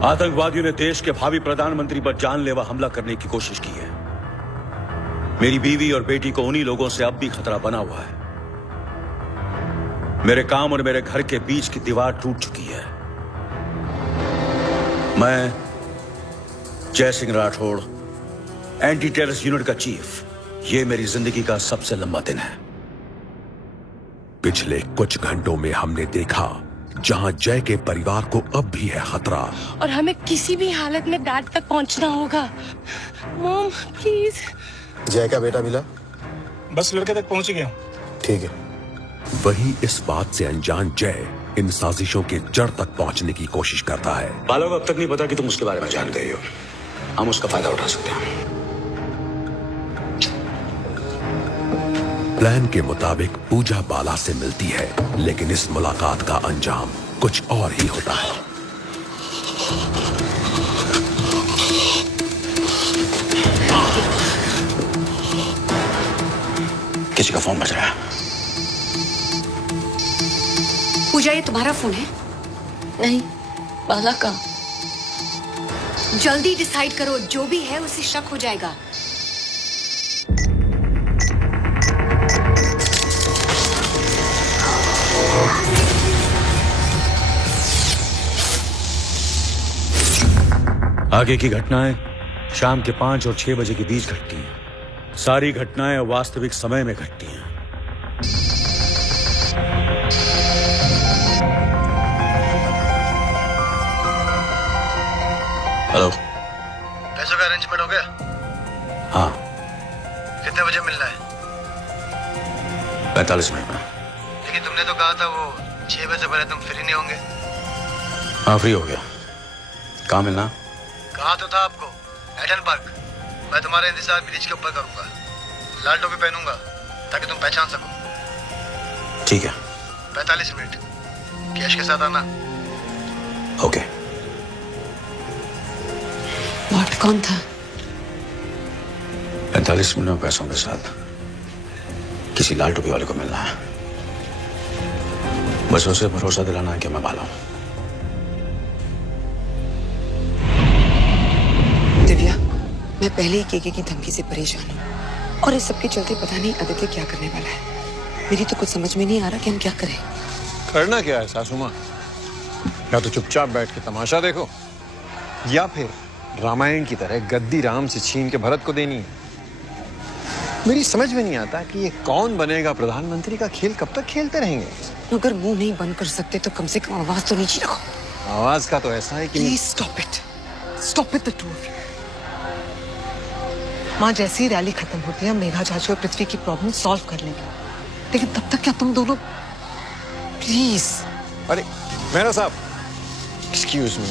आतंकवादियों ने देश के भावी प्रधानमंत्री पर जानलेवा हमला करने की कोशिश की है। मेरी बीवी और बेटी को उन्हीं लोगों से अब भी खतरा बना हुआ है। मेरे काम और मेरे घर के बीच की दीवार टूट चुकी है। मैं जय Singh Rathore, anti terrorist unit का चीफ, ये मेरी जिंदगी का सबसे लंबा दिन है। पिछले कुछ घंटों में हमने देखा जहां जय के परिवार को अब भी है खतरा, और हमें किसी भी हालत में डैड तक पहुंचना होगा। Mom please. जय का बेटा मिला? बस लड़के तक पहुंच गया। ठीक है। वही इस बात से अनजान जय इन साजिशों के जड़ तक पहुंचने की कोशिश करता है। बाला को अब तक नहीं पता कि तुम उसके बारे में जान गई हो। हम उसका फायदा उठा सकते हैं। प्लान के मुताबिक पूजा बाला से मिलती है, लेकिन इस मुलाकात का अंजाम कुछ और ही होता है। किसी का फोन बज रहा है। पूजा, ये तुम्हारा फोन है? नहीं, बाला का। जल्दी डिसाइड करो, जो भी है उसे शक हो जाएगा। आगे की घटनाएं शाम के 5 और 6 बजे के बीच घटती हैं। सारी घटनाएं वास्तविक समय में घटती हैं। हेलो, पैसों का अरेंजमेंट हो गया? हाँ। कितने बजे मिलना है? 45 मिनट में। लेकिन तुमने तो कहा था वो 6 बजे से पहले तुम फ्री नहीं होंगे। हाँ, फ्री हो गया। कहाँ मिलना? कहा तो था आपको, एडन पार्क। मैं तुम्हारा इंतजार ब्रिज के ऊपर करूंगा। लाल टोपी पहनूंगा ताकि तुम पहचान सको। ठीक है। 45 मिनट कैश के साथ आना। ओके। व्हाट, कौन था? 45 मिनट में पैसों के साथ किसी लाल टोपी वाले को मिलना है। बस उसे भरोसा दिलाना है कि मैं बाला हूं। दिव्या, मैं पहले ही केके की धमकी से परेशान हूँ, और इस सब के चलते पता नहीं आदित्य क्या करने वाला है। मेरी तो कुछ समझ में नहीं आ रहा कि हम क्या करें। करना क्या है सासू माँ? या तो चुपचाप बैठ के तमाशा देखो, या फिर रामायण की तरह गद्दी राम से छीन के भरत को देनी है। मेरी समझ में नहीं आता कि ये कौन बनेगा प्रधानमंत्री का खेल कब तक खेलते रहेंगे। अगर मुंह नहीं बंद कर सकते तो कम से कम आवाज तो नीचे रखो। आवाज का तो ऐसा है कि please stop it, stop it the two of you. माँ, जैसे ही रैली खत्म होती है, मेघा चाची और पृथ्वी की प्रॉब्लम सॉल्व कर लेंगे, लेकिन तब तक क्या तुम दोनों प्लीज। अरे मेहरा साहब, एक्सक्यूज मी।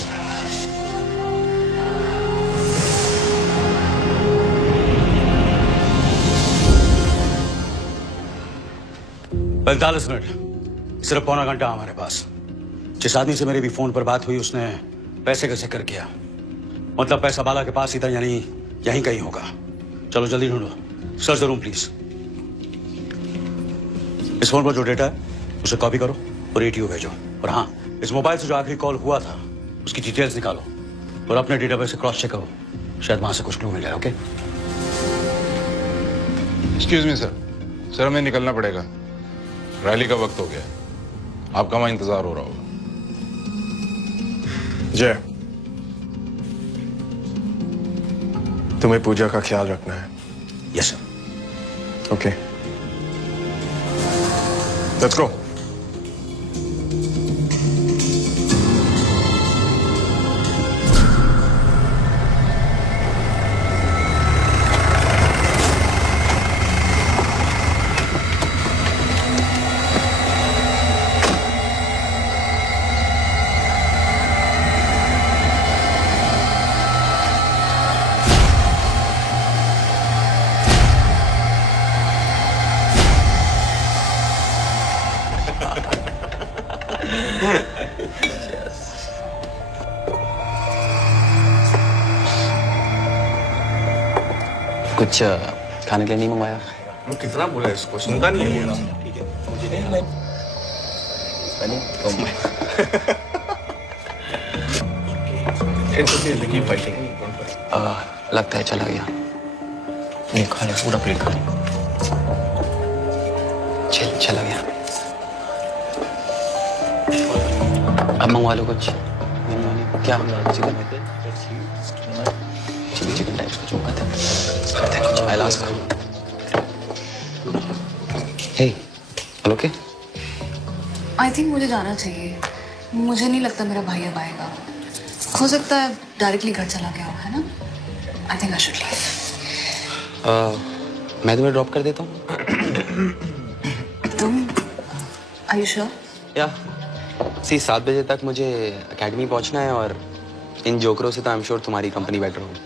पैंतालीस मिनट, सिर्फ पौना घंटा हमारे पास। जिस आदमी से मेरी भी फोन पर बात हुई उसने पैसे का जिक्र किया। मतलब पैसा बाला के पास ही था, यानी यहीं कहीं होगा। चलो जल्दी ढूंढो। Search the room please. इस फोन पर जो डेटा है उसे कॉपी करो और एटीओ भेजो। और हाँ, इस मोबाइल से जो आखिरी कॉल हुआ था उसकी डिटेल्स निकालो और अपने डेटाबेस से क्रॉस चेक करो। शायद वहां से कुछ क्लू मिल जाए। ओके? एक्सक्यूज मी सर, हमें निकलना पड़ेगा। रैली का वक्त हो गया। आपका वहां इंतजार हो रहा होगा। जय, तुम्हें पूजा का ख्याल रखना है। Yes sir. Okay, let's go. कुछ खाने के लिए नहीं मंगवाया? वो कितना बोला इसको, सुनता नहीं है। ठीक है। लगता है चला गया। ये खा ले, पूरा प्लेट खा ले। चला गया। अब मंगवा लो कुछ। क्या चिकन चिकन टाइप्स का जो कहते हैं कुछ आइलास का। हे हेलो के आई थिंक मुझे जाना चाहिए। मुझे नहीं लगता मेरा भाई अब आएगा। हो सकता है डायरेक्टली घर चला गया हो, है ना? I think I should leave. मैं तुम्हें ड्रॉप कर देता हूँ। तुम आर यू श्योर? या 7 बजे तक मुझे एकेडमी पहुंचना है और इन जोकरों से तो आई एम श्योर तुम्हारी कंपनी बेटर होगी।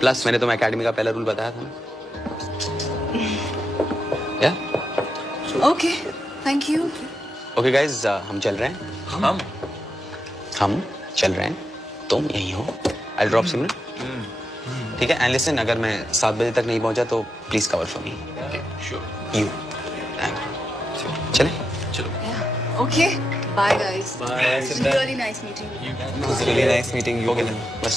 प्लस मैंने तुम्हें एकेडमी का पहला रूल बताया था ना। या okay, thank you. Okay guys, हम चल रहे हैं। हम चल रहे हैं, तुम यहीं हो। आई ड्रॉप सिमरन, ठीक है? एंड लिसन, अगर मैं 7 बजे तक नहीं पहुंचा तो please cover for me. You thank you. चलें? चलो। Okay, bye guys. Bye. Really nice meeting you. It was really nice meeting you. Okay then, बस।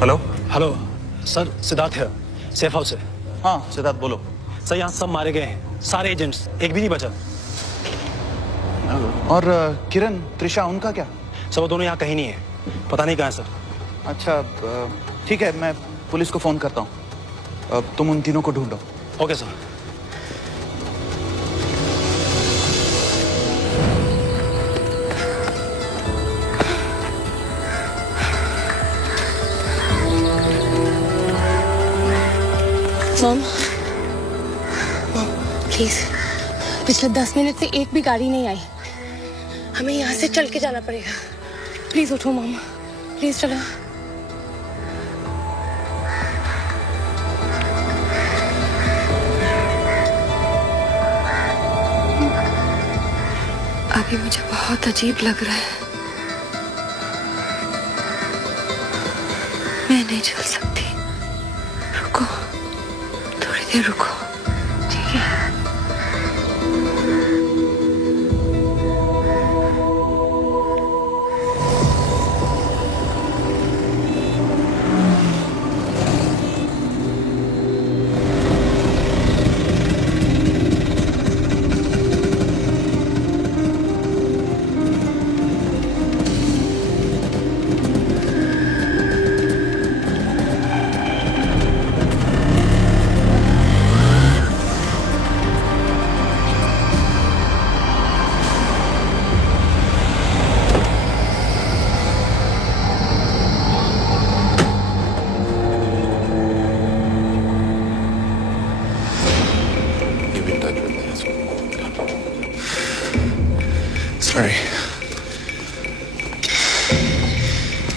हेलो हेलो सर, सिद्धार्थ है, सेफ हाउस है। हाँ सिद्धार्थ बोलो। सर यहाँ सब मारे गए हैं, सारे एजेंट्स, एक भी नहीं बचा। और किरण, त्रिशा, उनका क्या? सर वो दोनों यहाँ कहीं नहीं है, पता नहीं कहाँ है सर। अच्छा ठीक है, मैं पुलिस को फोन करता हूँ। तुम उन तीनों को ढूंढो। Okay sir. मॉम, प्लीज, पिछले 10 मिनट से एक भी गाड़ी नहीं आई। हमें यहाँ से चल के जाना पड़ेगा। प्लीज उठो मॉम, प्लीज चलो। अभी मुझे बहुत अजीब लग रहा है। मैं नहीं चल सकती। रुको, थोड़ी देर रुको, ठीक है? सॉरी,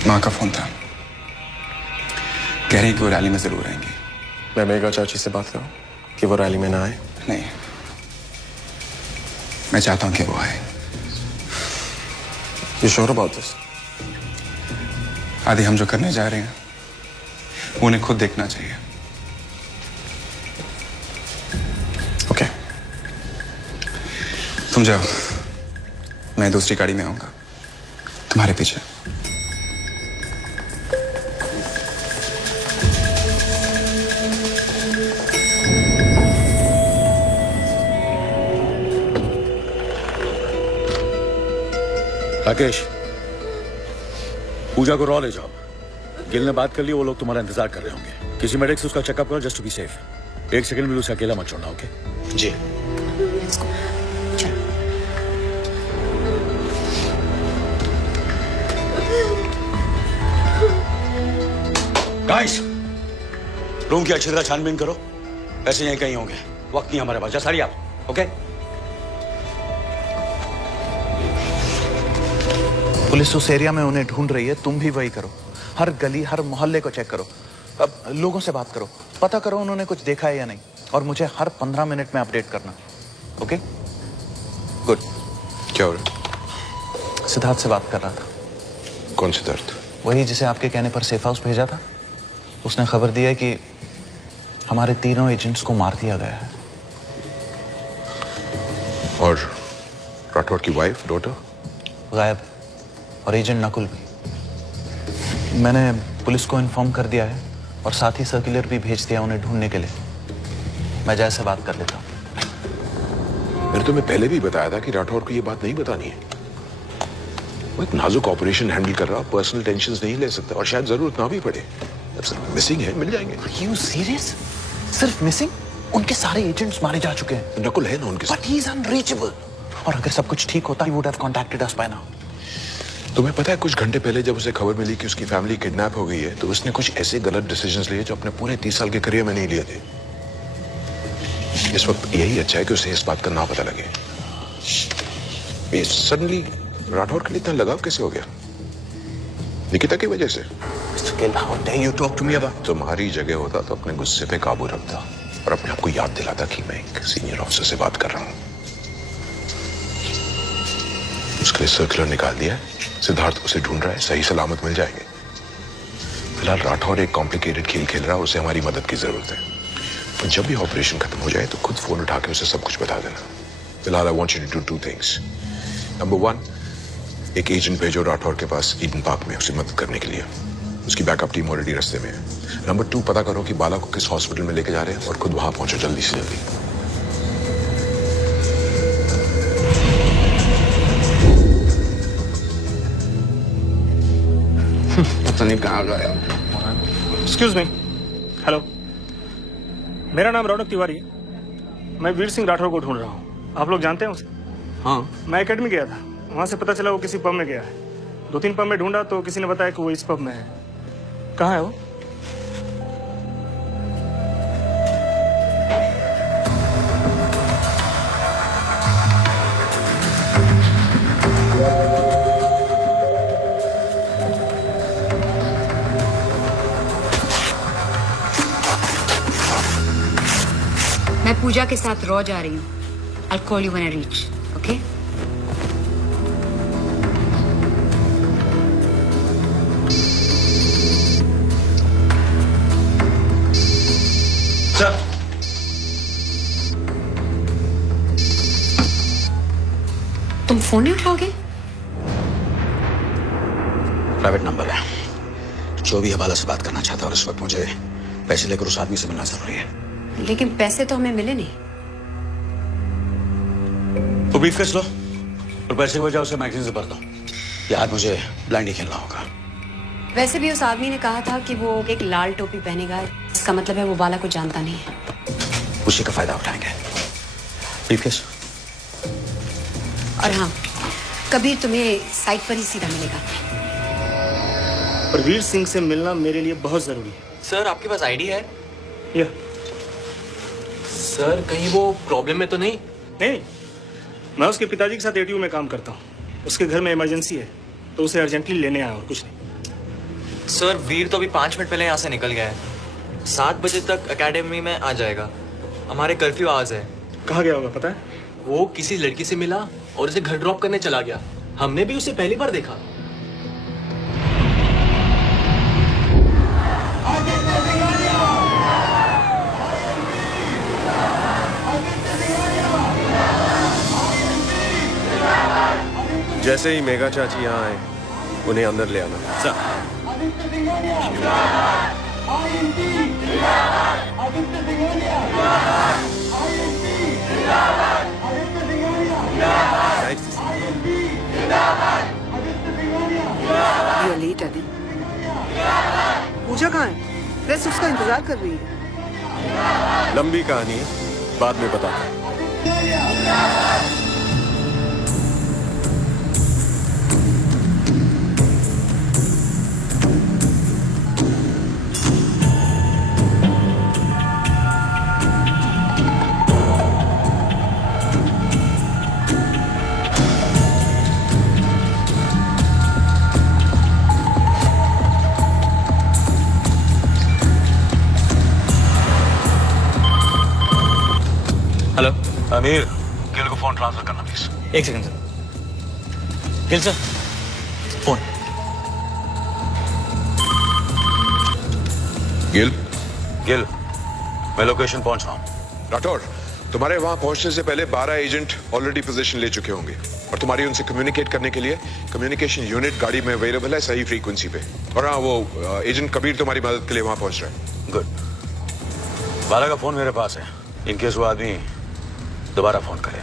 माँ का फोन था। कह रही कि वो रैली में जरूर आएंगी। मैं मेगा चाची से बात करूं कि वो रैली में ना आए? नहीं, मैं चाहता हूं कि वो आए। You sure about this? आदि हम जो करने जा रहे हैं वो उन्हें खुद देखना चाहिए। ओके, तुम जाओ, मैं दूसरी गाड़ी में आऊंगा तुम्हारे पीछे। राकेश, पूजा को रॉ ले जाओ। गिल ने बात कर ली, वो लोग तुम्हारा इंतजार कर रहे होंगे। किसी मेडिक से उसका चेकअप करो, जस्ट टू बी सेफ। एक सेकंड भी उसे अकेला मत छोड़ना, ओके? जी। गाइस, रूम की अच्छी तरह छानबीन करो। पैसे यहीं कहीं होंगे, वक्त नहीं हमारे पास। जैसा आप, ओके? पुलिस उस एरिया में उन्हें ढूंढ रही है, तुम भी वही करो। हर गली, हर मोहल्ले को चेक करो। अब लोगों से बात करो, पता करो उन्होंने कुछ देखा है या नहीं, और मुझे हर 15 मिनट में अपडेट करना, ओके? गुड। क्या हो रहा? सिद्धार्थ से बात कर रहा था। कौन सिद्धार्थ? वही जिसे आपके कहने पर सेफ हाउस भेजा था। उसने खबर दी है कि हमारे तीनों एजेंट्स को मार दिया गया है। और राठौर की वाइफ, डॉटर? गायब, और एजेंट नकुल भी। मैंने पुलिस को इन्फॉर्म कर दिया है और साथ ही सर्कुलर भी भेज दिया उन्हें ढूंढने के लिए। मैं जय से बात कर लेता हूँ। मैंने तुम्हें पहले भी बताया था कि राठौर को ये बात नहीं बतानी है। वो एक नाजुक ऑपरेशन हैंडल कर रहा, पर्सनल टेंशंस नहीं ले सकता, और शायद जरूरत ना भी पड़े। मिसिंग है, मिल जाएंगे। Are you serious? सिर्फ मिसिंग? उनके सारे एजेंट्स मारे जा चुके हैं। नकुल है ना उनके साथ। But he is unreachable. और अगर सब कुछ ठीक होता, he would have contacted us by now. तुम्हें पता है कुछ घंटे पहले जब उसे खबर मिली कि उसकी फैमिली किडनैप हो गई है, तो उसने कुछ ऐसे गलत डिसीजंस लिए जो अपने पूरे 30 साल के करियर में नहीं लिए थे। इस वक्त यही अच्छा है कि उसे इस बात का ना पता लगे। ये सडनली राठौर के लिए इतना लगाव कैसे हो गया? निकिता की वजह से? Mr. Gill, how dare you talk to me about? तुम्हारी जगह होता तो अपने गुस्से पे काबू रखता और अपने आप को याद दिलाता कि मैं एक सीनियर ऑफिसर से बात कर रहा हूँ। उसके लिए सर्कुलर निकाल दिया है। सिद्धार्थ उसे ढूंढ रहा है, सही सलामत मिल जाएंगे। फिलहाल राठौर एक कॉम्प्लिकेटेड खेल खेल रहा है, उसे हमारी मदद की जरूरत है। और जब भी ऑपरेशन खत्म हो जाए तो खुद फोन उठा के उसे सब कुछ बता देना। फिलहाल I want you to do 2 things. Number 1, एक एजेंट भेजो राठौर के पास ईडन पार्क में उसे मदद करने के लिए। उसकी बैकअप टीम ऑलरेडी रास्ते में है। नंबर 2, पता करो कि बाला को किस हॉस्पिटल में लेके जा रहे हैं और खुद वहां पहुंचो जल्दी से जल्दी। पता नहीं कहाँ गया। एक्सक्यूज मी, हेलो, मेरा नाम रौनक तिवारी है। मैं वीर सिंह राठौर को ढूंढ रहा हूँ। आप लोग जानते हैं उसे? हाँ। मैं एकेडमी गया था, वहाँ से पता चला वो किसी पब में गया है। 2-3 पब में ढूंढा तो किसी ने बताया कि वो इस पब में है। कहाँ है वो? मैं पूजा के साथ रॉ जा रही हूँ। I'll call you when I reach, okay? Sir, तुम फोन नहीं उठाओगे? प्राइवेट नंबर है। जो भी हवाला से बात करना चाहता है और इस वक्त मुझे पैसे लेकर उस आदमी से मिलना जरूरी है। लेकिन पैसे तो हमें मिले नहीं। तो ब्रीफकेस लो और पैसे की वजह उसे मैगजीन से भर दो। यार मुझे ब्लाइंड ही खेलना होगा। वैसे भी उस आदमी ने कहा था कि वो एक लाल टोपी पहनेगा, इसका मतलब है वो बाला को जानता नहीं है। उसी का फायदा उठाएंगे। ब्रीफकेस। और हाँ, कबीर तुम्हें साइट पर ही सीधा मिलेगा। और वीर सिंह से मिलना मेरे लिए बहुत जरूरी है। सर, आपके पास आईडी है? या सर, कहीं वो प्रॉब्लम में तो नहीं? नहीं, मैं उसके पिताजी के साथ एटीयू में काम करता हूँ। उसके घर में इमरजेंसी है तो उसे अर्जेंटली लेने आया और कुछ नहीं। सर, वीर तो अभी 5 मिनट पहले यहाँ से निकल गया है। 7 बजे तक एकेडमी में आ जाएगा। हमारे कर्फ्यू आवर्स है। कहाँ गया होगा पता है? वो किसी लड़की से मिला और उसे घर ड्रॉप करने चला गया। हमने भी उसे पहली बार देखा। जैसे ही मेगा चाची यहाँ आए उन्हें अंदर ले आना। पूजा कहाँ है? प्रेस उसका इंतजार कर रही है। लंबी कहानी है, बाद में बताता हूं। हेलो अमीर, गिल को फोन ट्रांसफर करना प्लीज। एक second sir. Gill sir, phone. Gill Gill, मैं लोकेशन पहुंच रहा हूं। राठौर, तुम्हारे वहां पहुंचने से पहले 12 एजेंट ऑलरेडी पोजीशन ले चुके होंगे और तुम्हारी उनसे कम्युनिकेट करने के लिए कम्युनिकेशन यूनिट गाड़ी में अवेलेबल है, सही फ्रीक्वेंसी पे। और हाँ, वो एजेंट कबीर तुम्हारी मदद के लिए वहां पहुंच रहा है। गुड। बाला का फोन मेरे पास है, इनकेस वो आदमी दोबारा फोन करे।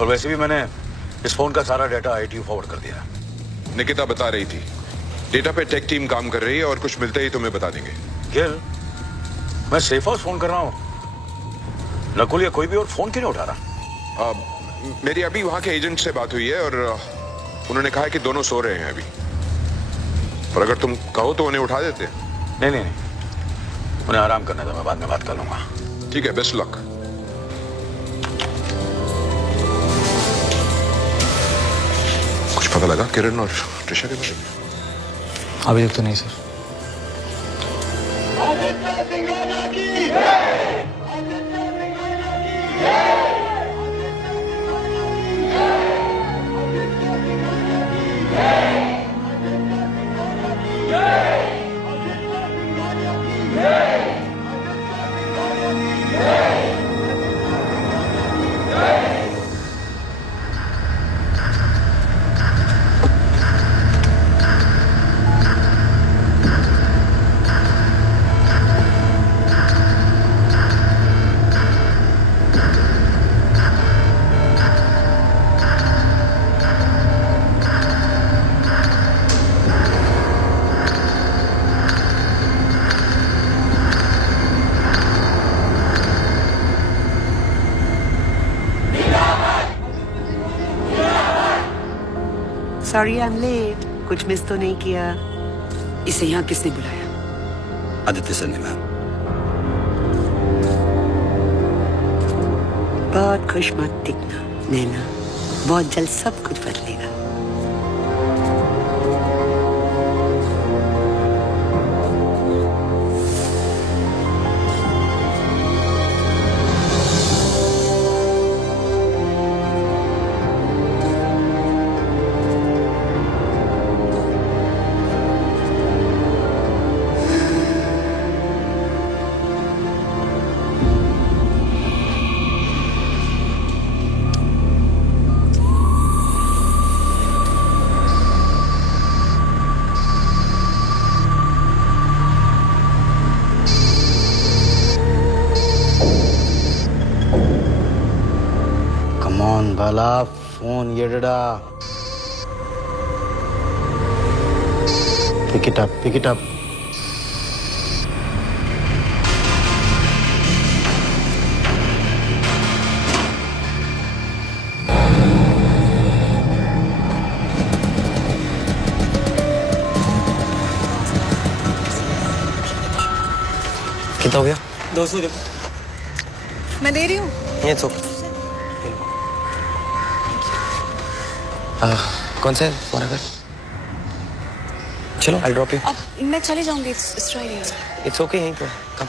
और वैसे भी मैंने इस फोन का सारा डाटा आईटीयू फॉरवर्ड कर दिया। निकिता बता रही थी डेटा पे टेक टीम काम कर रही है और कुछ मिलते ही तुम्हें बता देंगे। गिल, मैं सेफ हाउस फोन कर रहा हूं, नकुल या कोई भी और फोन क्यों नहीं उठा रहा? मेरी अभी वहां के एजेंट से बात हुई है और उन्होंने कहा है कि दोनों सो रहे हैं अभी। और अगर तुम कहो तो उन्हें उठा देते। नहीं, उन्हें आराम करने दो, मैं बाद में बात कर लूंगा। ठीक है, बेस्ट लक। कुछ पता लगा किरण और ट्रिशा के बारे में? अभी तक तो नहीं sir. Sorry I am late. कुछ मिस तो नहीं किया? इसे यहाँ किसने बुलाया? आदित्य सर ने मैम। बहुत खुश मत दिखना नैना, बहुत जल्द सब कुछ बदलेगा। बाला फोन ये डा पिक इट अप कितना हो गया? 200 दे। मैं दे रही हूँ। ये तो कौन सा है तुम्हारा घर? चलो आई ड्रॉप यू। अब मैं चली जाऊंगी। It's right here. It's okay, यहीं पे कम।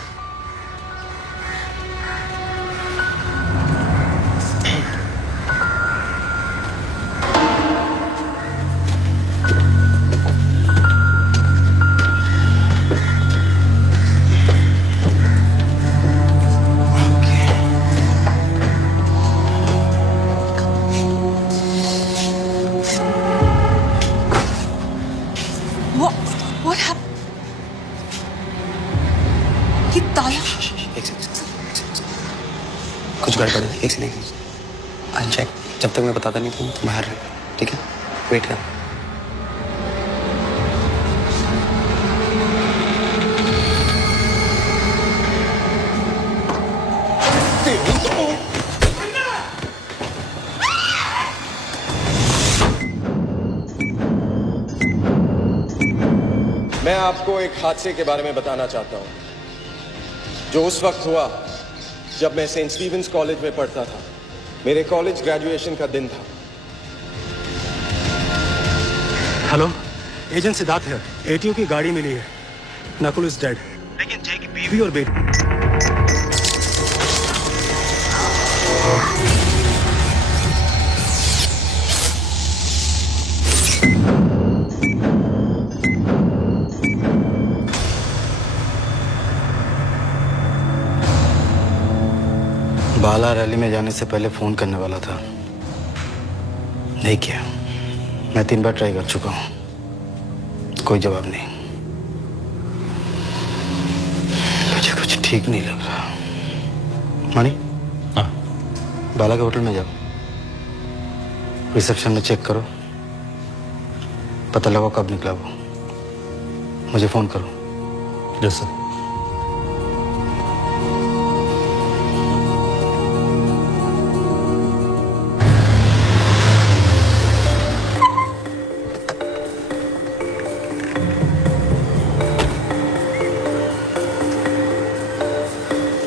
What happened? ये ताला? एक सेकंड, कुछ गड़बड़ है। एक सेकंड, आई चेक। जब तक मैं बताता नहीं तुम बाहर रह, ठीक है? वेट कर। मैं आपको एक हादसे के बारे में बताना चाहता हूं जो उस वक्त हुआ जब मैं सेंट स्टीवेंस कॉलेज में पढ़ता था। मेरे कॉलेज ग्रेजुएशन का दिन था। हेलो, एजेंट सिद्धार्थ है। एटीओ की गाड़ी मिली है। नकुल इज डेड, लेकिन जय की बीवी और बेटी। बाला रैली में जाने से पहले फोन करने वाला था, नहीं किया। मैं 3 बार ट्राई कर चुका हूं, कोई जवाब नहीं। मुझे कुछ ठीक नहीं लग रहा। मणि, बाला के होटल में जाओ, रिसेप्शन में चेक करो, पता लगाओ कब निकला वो। मुझे फोन करो। Yes sir.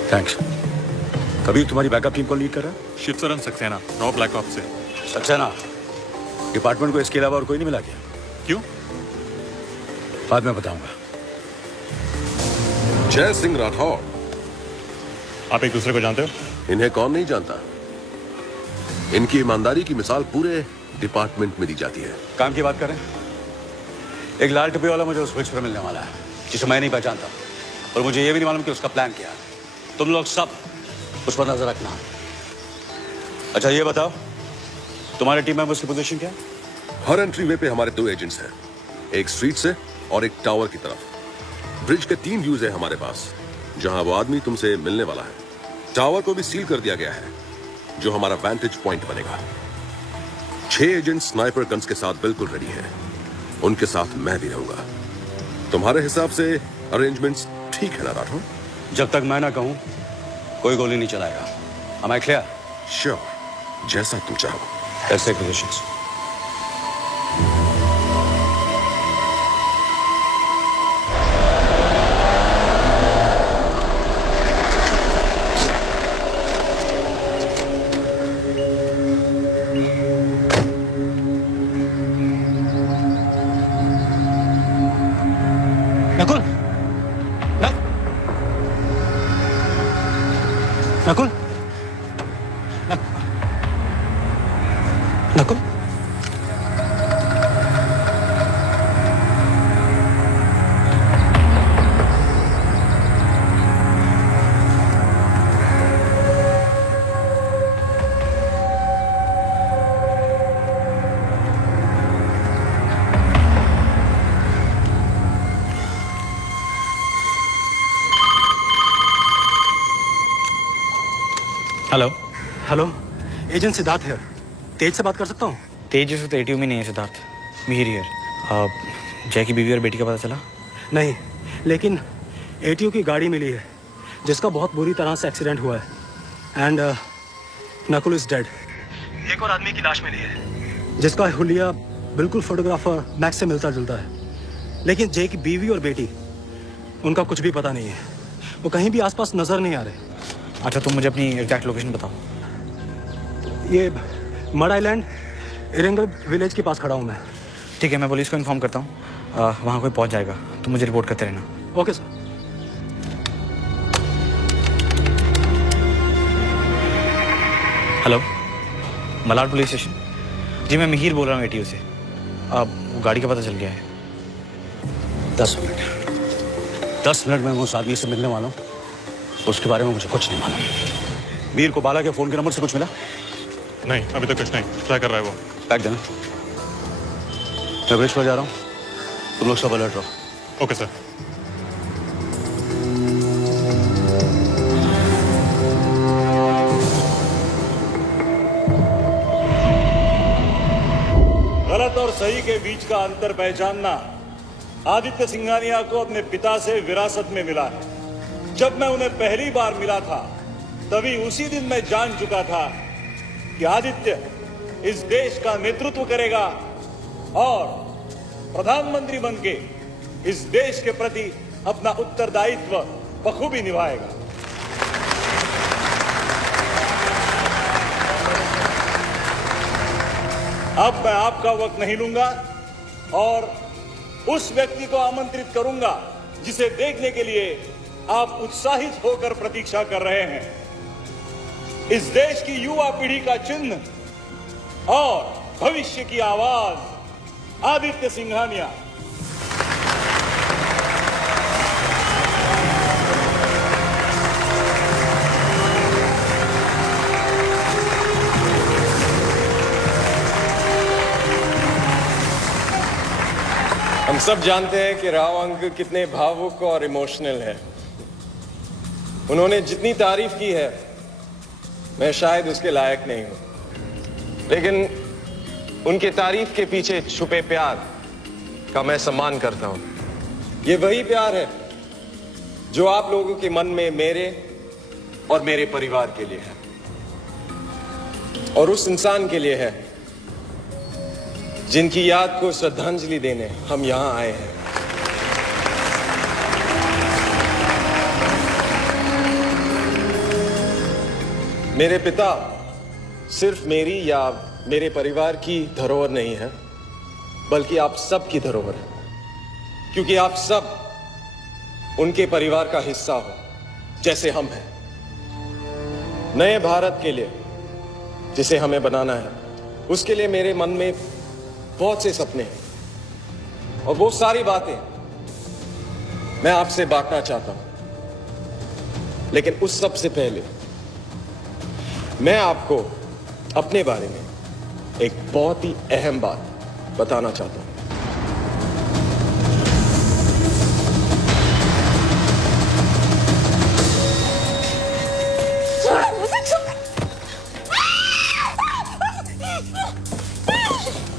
थैंक्स। कबीर तुम्हारी बैकअप टीम को लीड कर रहा है? Shivcharan Saxena, raw black ops से। सक्सेना, डिपार्टमेंट को इसके अलावा और कोई नहीं मिला क्या? क्यों? बाद में बताऊंगा। जय सिंह राठौर। आप एक दूसरे को जानते हो? इन्हें कौन नहीं जानता। इनकी ईमानदारी की मिसाल पूरे डिपार्टमेंट में दी जाती है। काम की बात करें, एक लाल टोपी वाला मुझे उस ब्रिज पर मिलने वाला है जिसे मैं नहीं पहचानता, और मुझे यह भी नहीं मालूम कि उसका प्लान क्या है। तुम लोग सब उस पर नजर रखना। अच्छा ये बताओ, तुम्हारे टीम मेंबर्स की पोजीशन क्या है? हर एंट्री वे पे हमारे 2 एजेंट्स हैं, एक स्ट्रीट से और एक टावर की तरफ। ब्रिज के 3 व्यूज है हमारे पास, जहां वो आदमी तुमसे मिलने वाला है। टावर को भी सील कर दिया गया है, जो हमारा वैंटेज पॉइंट बनेगा। 6 एजेंट स्नाइपर गन्स के साथ बिल्कुल रेडी हैं। उनके साथ मैं भी रहूंगा। तुम्हारे हिसाब से अरेंजमेंट्स ठीक है ना राठौर? जब तक मैं ना कहूं कोई गोली नहीं चलाएगा। Am I clear? श्योर, जैसा तुम चाहो। Let's take positions. Nakul, Nakul, Nakul, hello. Hello, agent Siddharth है। तेज से बात कर सकता हूँ? तेज इस वक्त एटीओ में नहीं है सिद्धार्थ। मीर हियर। जय की बीवी और बेटी का पता चला? नहीं, लेकिन एटीओ की गाड़ी मिली है जिसका बहुत बुरी तरह से एक्सीडेंट हुआ है। And Nakul is dead. एक और आदमी की लाश मिली है जिसका हुलिया बिल्कुल फोटोग्राफर मैक्स से मिलता जुलता है, लेकिन जय की बीवी और बेटी, उनका कुछ भी पता नहीं है। वो कहीं भी आसपास नजर नहीं आ रहे। अच्छा, तुम मुझे अपनी एग्जैक्ट लोकेशन बताओ। ये मड आइलैंड इरेंगल विलेज के पास खड़ा हूँ मैं। ठीक है, मैं पुलिस को इन्फॉर्म करता हूँ, वहाँ कोई पहुँच जाएगा। तुम मुझे रिपोर्ट करते रहना। Okay sir. Hello, Malad police station. जी मैं मिहिर बोल रहा हूँ एटीओ से। वो गाड़ी का पता चल गया है। 10 मिनट। 10 मिनट में मैं उस आदमी से मिलने वाला हूँ, उसके बारे में मुझे कुछ नहीं मालूम। मीर को बाला के फोन के नंबर से कुछ मिला? नहीं, अभी तक कुछ नहीं। क्या कर रहा है वो? पैक देना। मैं ब्रिज पर जा रहा हूँ, तुम लोग सब अलर्ट रहो। Okay sir. गलत और सही के बीच का अंतर पहचानना आदित्य सिंघानिया को अपने पिता से विरासत में मिला है। जब मैं उन्हें पहली बार मिला था, तभी उसी दिन मैं जान चुका था कि आदित्य इस देश का नेतृत्व करेगा और प्रधानमंत्री बनके इस देश के प्रति अपना उत्तरदायित्व बखूबी निभाएगा। अब मैं आपका वक्त नहीं लूंगा और उस व्यक्ति को आमंत्रित करूंगा जिसे देखने के लिए आप उत्साहित होकर प्रतीक्षा कर रहे हैं। इस देश की युवा पीढ़ी का चिन्ह और भविष्य की आवाज आदित्य सिंघानिया। हम सब जानते हैं कि राव अंक कितने भावुक और इमोशनल हैं। उन्होंने जितनी तारीफ की है मैं शायद उसके लायक नहीं हूं, लेकिन उनके तारीफ के पीछे छुपे प्यार का मैं सम्मान करता हूं। ये वही प्यार है जो आप लोगों के मन में मेरे और मेरे परिवार के लिए है, और उस इंसान के लिए है जिनकी याद को श्रद्धांजलि देने हम यहां आए हैं। मेरे पिता सिर्फ मेरी या मेरे परिवार की धरोहर नहीं है, बल्कि आप सब की धरोहर है, क्योंकि आप सब उनके परिवार का हिस्सा हो जैसे हम हैं। नए भारत के लिए जिसे हमें बनाना है, उसके लिए मेरे मन में बहुत से सपने हैं, और वो सारी बातें मैं आपसे बांटना चाहता हूं। लेकिन उस सब से पहले मैं आपको अपने बारे में एक बहुत ही अहम बात बताना चाहता हूं।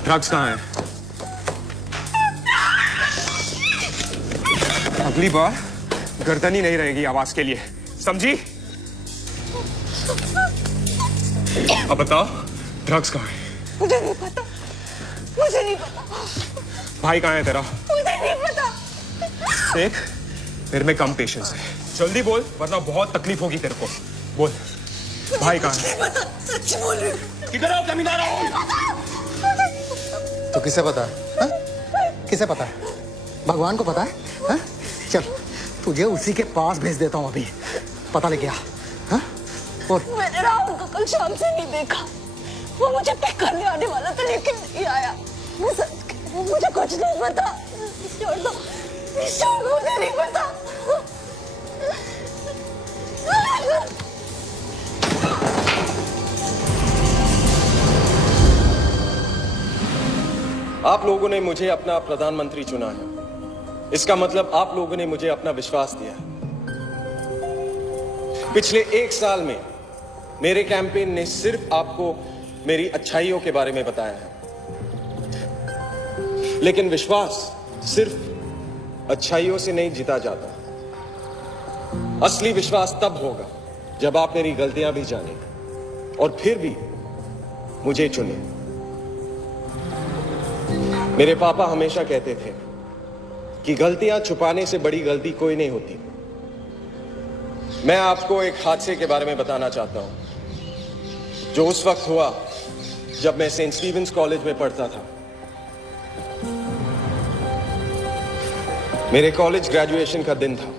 ड्रग्स कहाँ है? अगली बार गर्दन ही नहीं रहेगी आवाज के लिए, समझी? अब बताओ ड्रग्स कहाँ है? मुझे नहीं पता, मुझे नहीं पता। भाई कहाँ है तेरा? मुझे नहीं पता। देख, मेरे में कम पेशेंस है, जल्दी बोल वरना बहुत तकलीफ होगी तेरे को। बोल, भाई कहाँ है? नहीं पता, सच बोल रही हूँ। किधर हो जमींदार? तो किसे पता है? हा? किसे पता है? भगवान को पता है? हा? चल तुझे उसी के पास भेज देता हूँ, अभी पता लग गया। हा? और मैंने राहुल को कल शाम से नहीं देखा। वो मुझे पिक करने आने वाला था लेकिन नहीं आया। मैं सच कह रही हूँ, मुझे कुछ नहीं पता। छोड़ दो, छोड़ दो, मुझे नहीं पता। आप लोगों ने मुझे अपना प्रधानमंत्री चुना है, इसका मतलब आप लोगों ने मुझे अपना विश्वास दिया है। पिछले 1 साल में मेरे कैंपेन ने सिर्फ आपको मेरी अच्छाइयों के बारे में बताया है, लेकिन विश्वास सिर्फ अच्छाइयों से नहीं जीता जाता। असली विश्वास तब होगा जब आप मेरी गलतियां भी जाने और फिर भी मुझे चुने। मेरे पापा हमेशा कहते थे कि गलतियां छुपाने से बड़ी गलती कोई नहीं होती। मैं आपको एक हादसे के बारे में बताना चाहता हूं जो उस वक्त हुआ जब मैं सेंट स्टीवेंस कॉलेज में पढ़ता था। मेरे कॉलेज ग्रेजुएशन का दिन था।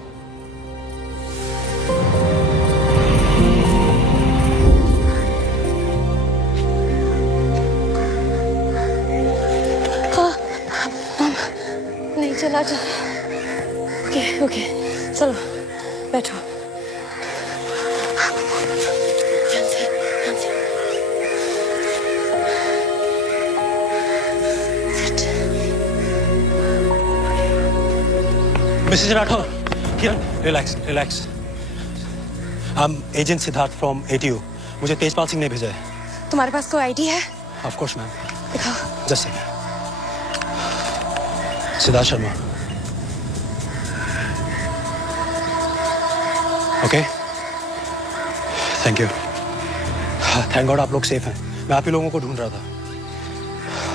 नहीं चला जा। ओके ओके, चलो बैठो। Mrs Rathore, Kiran, relax relax. I'm agent Siddharth from ATU। मुझे तेजपाल सिंह ने भेजा है। तुम्हारे पास कोई आईडी है? Of course ma'am. दिखाओ। Just second. Siddharth Sharma. Okay, thank you. Thank God आप लोग सेफ हैं। मैं आप ही लोगों को ढूंढ रहा था।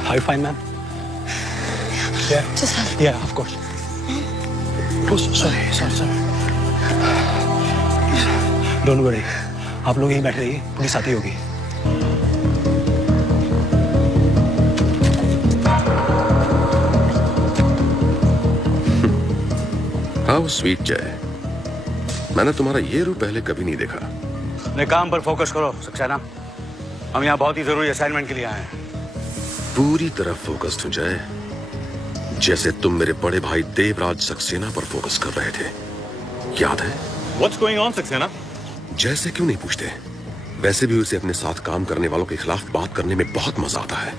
Are you fine, ma'am? Yeah, of course. Sorry don't worry, आप लोग यहीं बैठ रहिए, पुलिस आती होगी। हाउ स्वीट जय, मैंने तुम्हारा ये रूप पहले कभी नहीं देखा। अपने काम पर फोकस करो सक्सेना, हम यहाँ बहुत ही जरूरी असाइनमेंट के लिए आए हैं। पूरी तरह फोकस्ड हो जय, जैसे तुम मेरे बड़े भाई देवराज सक्सेना पर फोकस कर रहे थे, याद है? What's going on, Saxena? जैसे क्यों नहीं पूछते? वैसे भी उसे अपने साथ काम करने वालों के खिलाफ बात करने में बहुत मजा आता है।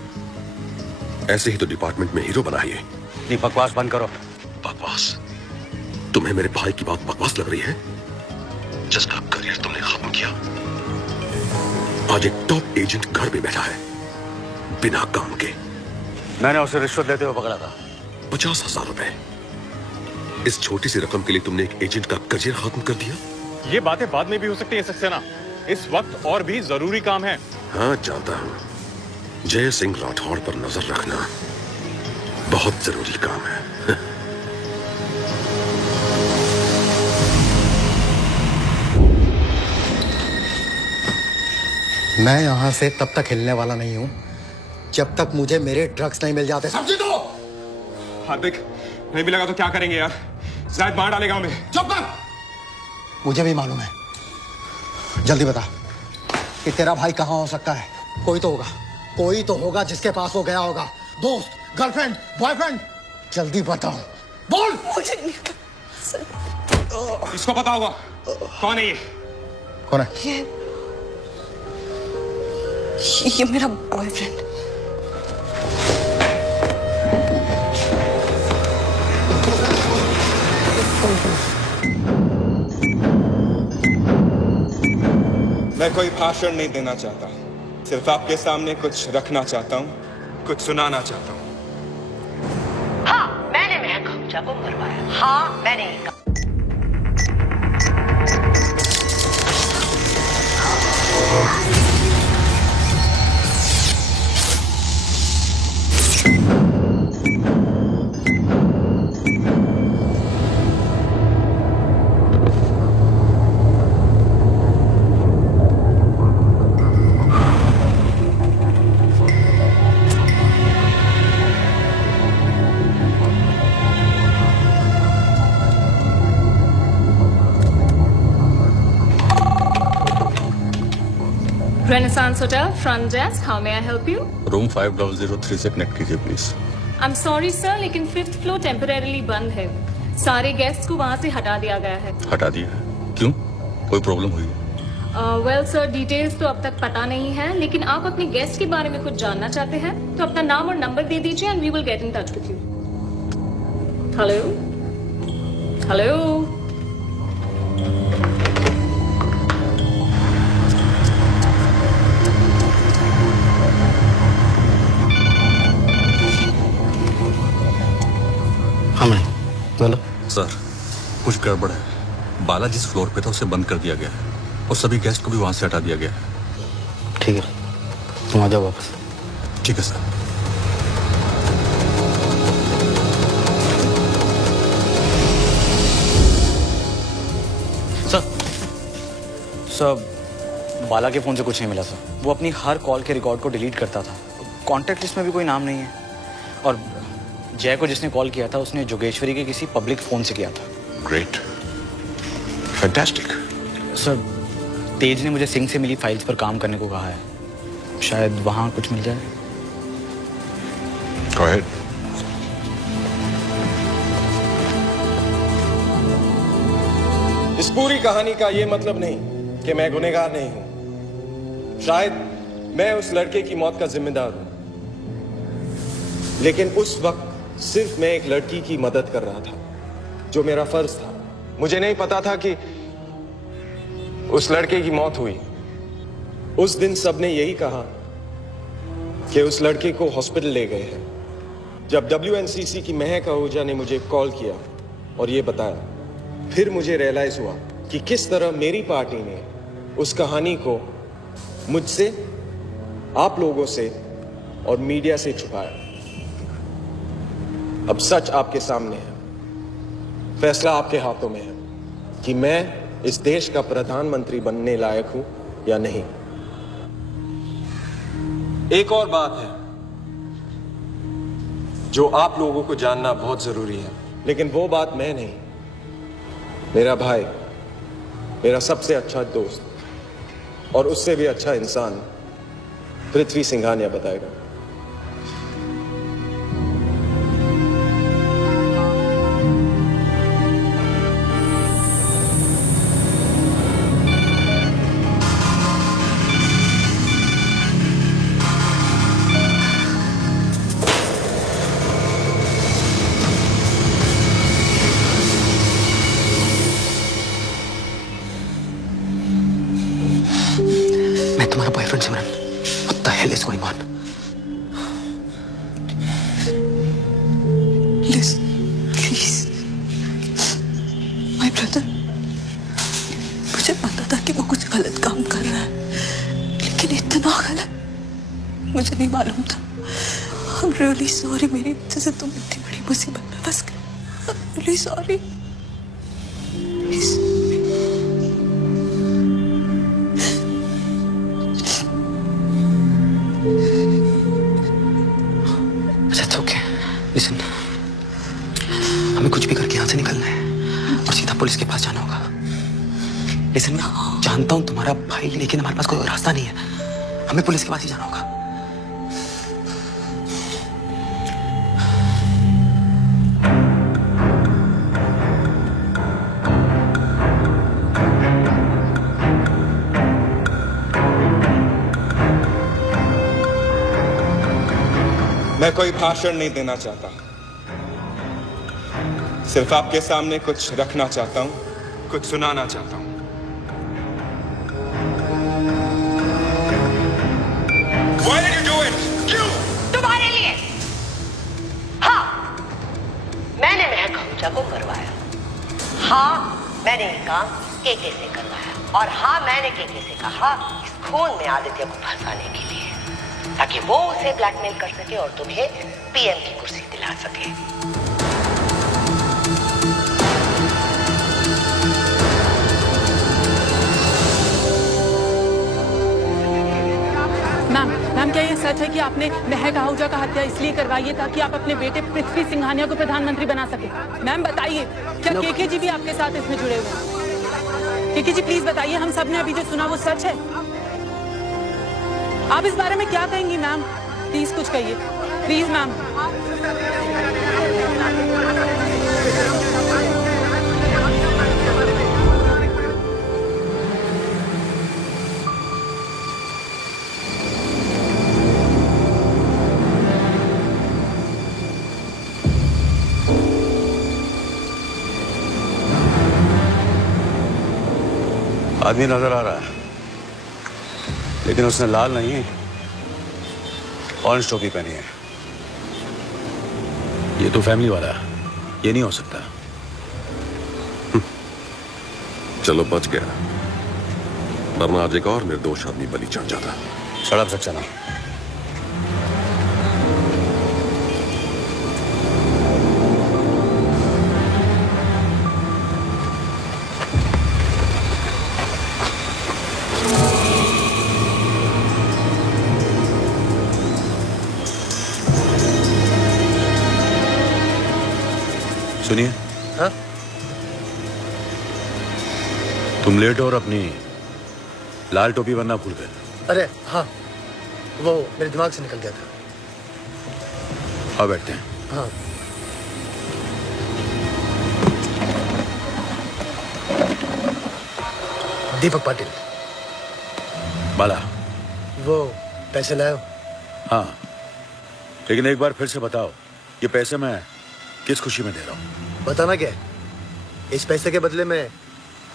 ऐसे ही तो डिपार्टमेंट में हीरो बनाइए। नहीं, बकवास बंद करो। बकवास? तुम्हें मेरे भाई की बात बकवास लग रही है? जिसका करियर तुमने खत्म किया, आज एक टॉप एजेंट घर पे बैठा है बिना काम के। मैंने उसे रिश्वत देते हुए पकड़ा था। 50,000 रुपए। इस छोटी सी रकम के लिए तुमने एक एजेंट का करियर खत्म कर दिया? ये बातें बाद में भी हो सकती है सक्सेना, इस वक्त और भी जरूरी काम है। हाँ जानता हूँ, जय सिंह राठौड़ पर नजर रखना बहुत जरूरी काम है। मैं यहाँ से तब तक हिलने वाला नहीं हूँ जब तक मुझे मेरे ड्रग्स नहीं मिल जाते, समझी तो? हार्दिक, नहीं मिलेगा तो क्या करेंगे यार? जायद मार डालेगा हमें। चुप कर! मुझे भी मालूम है। जल्दी बता कि तेरा भाई कहाँ हो सकता है। कोई तो होगा जिसके पास वो गया होगा। दोस्त, गर्लफ्रेंड, बॉयफ्रेंड, जल्दी बताओ, बोल। मुझे नहीं इसको पता होगा कौन है ये? कौन है? ये मेरा बॉयफ्रेंड। मैं कोई भाषण नहीं देना चाहता, सिर्फ आपके सामने कुछ रखना चाहता हूँ, कुछ सुनाना चाहता हूँ। हाँ, मैंने महक हमजा को मरवाया। हाँ, मैंने Renaissance Hotel, front desk. How may I help you? Room 5003 से कनेक्ट कीजिए प्लीज। I'm sorry sir, लेकिन 5th floor temporarily बंद है। सारे गेस्ट्स को वहाँ से हटा दिया गया है। हटा दिया है? क्यों? कोई प्रॉब्लम हुई? वेल सर, डिटेल्स तो अब तक पता नहीं है, लेकिन आप अपने गेस्ट के बारे में कुछ जानना चाहते हैं तो अपना नाम और नंबर दे दीजिए and we will get in touch with you. Hello hello बोलो सर, कुछ गड़बड़ है। बाला जिस फ्लोर पे था उसे बंद कर दिया गया है और सभी गेस्ट को भी वहां से हटा दिया गया है। ठीक है, तुम आ जाओ वापस। ठीक है सर। सर, बाला के फोन से कुछ नहीं मिला सर। वो अपनी हर कॉल के रिकॉर्ड को डिलीट करता था। कॉन्टैक्ट लिस्ट में भी कोई नाम नहीं है। और जय को जिसने कॉल किया था उसने जोगेश्वरी के किसी पब्लिक फोन से किया था। Great, fantastic. सर, तेज ने मुझे सिंह से मिली फाइल्स पर काम करने को कहा है, शायद वहां कुछ मिल जाए। Go ahead. इस पूरी कहानी का ये मतलब नहीं कि मैं गुनहगार नहीं हूं। शायद मैं उस लड़के की मौत का जिम्मेदार हूं, लेकिन उस वक्त सिर्फ मैं एक लड़की की मदद कर रहा था, जो मेरा फर्ज था। मुझे नहीं पता था कि उस लड़के की मौत हुई। उस दिन सबने यही कहा कि उस लड़के को हॉस्पिटल ले गए हैं। जब WNCC की महक आहूजा ने मुझे कॉल किया और ये बताया, फिर मुझे रियलाइज हुआ कि किस तरह मेरी पार्टी ने उस कहानी को मुझसे, आप लोगों से और मीडिया से छुपाया। अब सच आपके सामने है। फैसला आपके हाथों में है कि मैं इस देश का प्रधानमंत्री बनने लायक हूं या नहीं। एक और बात है जो आप लोगों को जानना बहुत जरूरी है, लेकिन वो बात मैं नहीं, मेरा भाई, मेरा सबसे अच्छा दोस्त और उससे भी अच्छा इंसान पृथ्वी सिंघानिया बताएगा। मैं तुम्हारा boyfriend Simran. What the hell is going on? Listen, please. My brother. मुझे पता था कि वो कुछ गलत काम कर रहा है, लेकिन इतना गलत मुझे नहीं मालूम था। I'm really sorry, मेरी वजह से तुम इतनी बड़ी मुसीबत में फंस गए। I'm really sorry. Please. That's okay. Listen, हमें कुछ भी करके यहाँ से निकलना है और सीधा पुलिस के पास जाना होगा। Listen, मैं जानता हूँ तुम्हारा भाई, लेकिन हमारे पास कोई और रास्ता नहीं है। हमें पुलिस के पास ही जाना होगा। मैं कोई भाषण नहीं देना चाहता, सिर्फ आपके सामने कुछ रखना चाहता हूं, कुछ सुनाना चाहता हूं। Why did you do it? क्यों? तुम्हारे लिए। हाँ, मैंने महक आहूजा को मरवाया। हाँ, मैंने ये काम केके से करवाया। और हाँ, मैंने केके से कहा इस खून में आदित्य को फंसाने के लिए, ताकि वो उसे ब्लैकमेल कर सके और तुम्हें पीएम की कुर्सी दिला सके। मैम, क्या ये सच है कि आपने महक आहूजा का हत्या इसलिए करवाई है ताकि आप अपने बेटे पृथ्वी सिंघानिया को प्रधानमंत्री बना सके? मैम बताइए, क्या केके जी भी आपके साथ इसमें जुड़े हुए हैं? केके जी प्लीज बताइए, हम सब ने अभी जो सुना वो सच है? आप इस बारे में क्या कहेंगी मैम? प्लीज कुछ कहिए, प्लीज मैम। आदमी नजर आ रहा है, लेकिन उसने लाल नहीं ऑरेंज टोपी पहनी है। ये तो फैमिली वाला है, ये नहीं हो सकता। चलो बच गया, वरना आज एक और निर्दोष आदमी बलि चढ़ जाता। सड़क से चला। सुनिए। हाँ? तुम लेट हो और अपनी लाल टोपी बनना भूल गए। अरे हाँ, वो मेरे दिमाग से निकल गया था। आओ बैठते हैं। हाँ। दीपक पाटिल। बाला। वो पैसे लाए हो? हाँ, लेकिन एक बार फिर से बताओ, ये पैसे मैं किस खुशी में दे रहा हूँ? बताना क्या है? इस पैसे के बदले में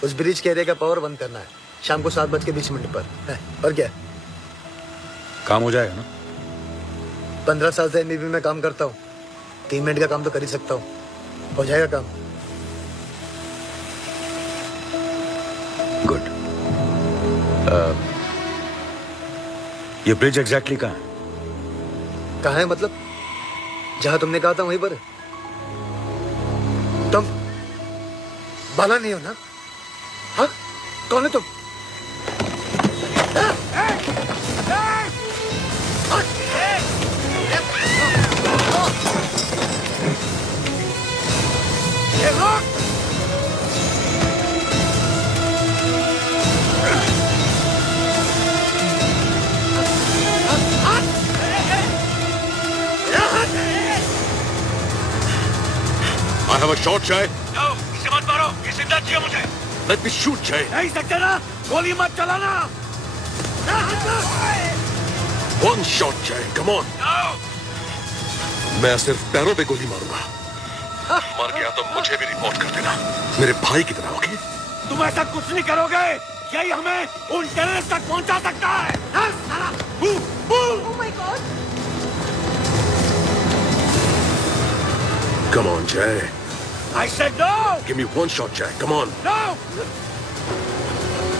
उस ब्रिज के एरिया का पावर बंद करना है, शाम को 7:20 पर है। और क्या? काम हो जाएगा ना? 15 साल से एमबीबी में काम करता हूँ, 3 मिनट का काम तो कर ही सकता हूँ। हो जाएगा काम। गुड। ये ब्रिज एग्जैक्टली कहाँ है? कहाँ है मतलब? जहाँ तुमने कहा था वहीं पर। बाला नहीं हो ना? हाँ, कौन है तुम? I have a shot, Jay. No, इसे मत मारो, ये जिंदा चाहिए मुझे। Let me shoot, Jay. नहीं सकते ना, गोली मत चलाना। One shot, Jay. Come on. No. मैं सिर्फ पैरों पे गोली मारूंगा। मर गया तो मुझे भी रिपोर्ट कर देना, मेरे भाई की तरह, ओके? तुम ऐसा कुछ नहीं करोगे, यही हमें उन टेररिस्ट तक पहुंचा सकता है। Oh my God! Come on, Jay. I said no. Give me one shot, Jay. Come on. No.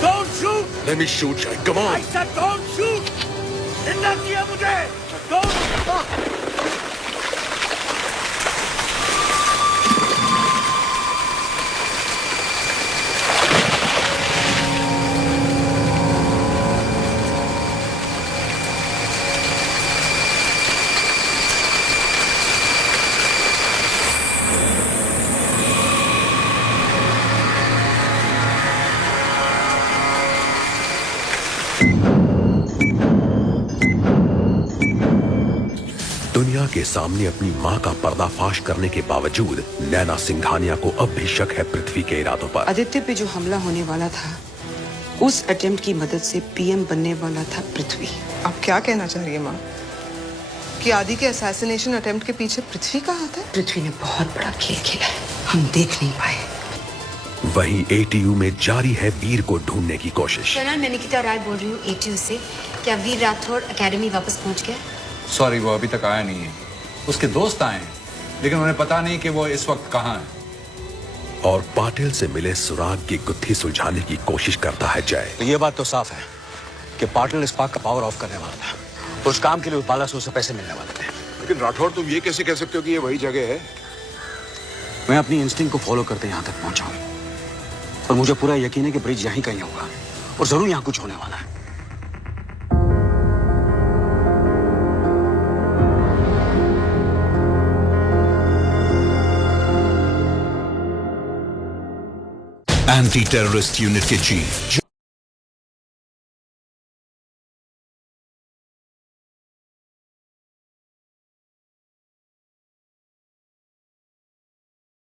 Don't shoot. Let me shoot, Jay. Come on. I said don't shoot. जिंदा किया मुझे। Don't. दुनिया के सामने अपनी मां का पर्दाफाश करने के बावजूद नैना सिंघानिया को अब भी शक है पृथ्वी के इरादों पर। आदित्य पे जो हमला होने वाला था, उस अटेम्प्ट की मदद से पीएम बनने वाला था पृथ्वी। आप क्या कहना चाह रही है माँ? कि आदि के असैसिनेशन अटेम्प्ट के पीछे पृथ्वी का हाथ है? पृथ्वी ने बहुत बड़ा खेल खेला है, हम देख नहीं पाए। वहीं एटीयू में जारी है वीर को ढूंढने की कोशिश। जनरल, मैं निकिता राय बोल रही हूँ एटीयू से। क्या वीर राठौर एकेडमी वापस पहुंच गया? सॉरी, वो अभी तक आया नहीं है। उसके दोस्त आए हैं, लेकिन उन्हें पता नहीं कि वो इस वक्त कहाँ है। और पाटिल से मिले सुराग की गुत्थी सुलझाने की कोशिश करता है जय। तो ये बात तो साफ है कि पाटिल स्पार्क का पावर ऑफ करने वाला था। उस काम के लिए बाला से उसे पैसे मिलने वाले थे। लेकिन राठौर, तुम ये कैसे कह सकते हो कि ये वही जगह है? मैं अपनी इंस्टिंक्ट को फॉलो करते यहाँ तक पहुंचा हूँ और मुझे पूरा यकीन है कि ब्रिज यहीं कहीं होगा और जरूर यहाँ कुछ होने वाला है। एंटी टेररिस्ट यूनिट के चीफ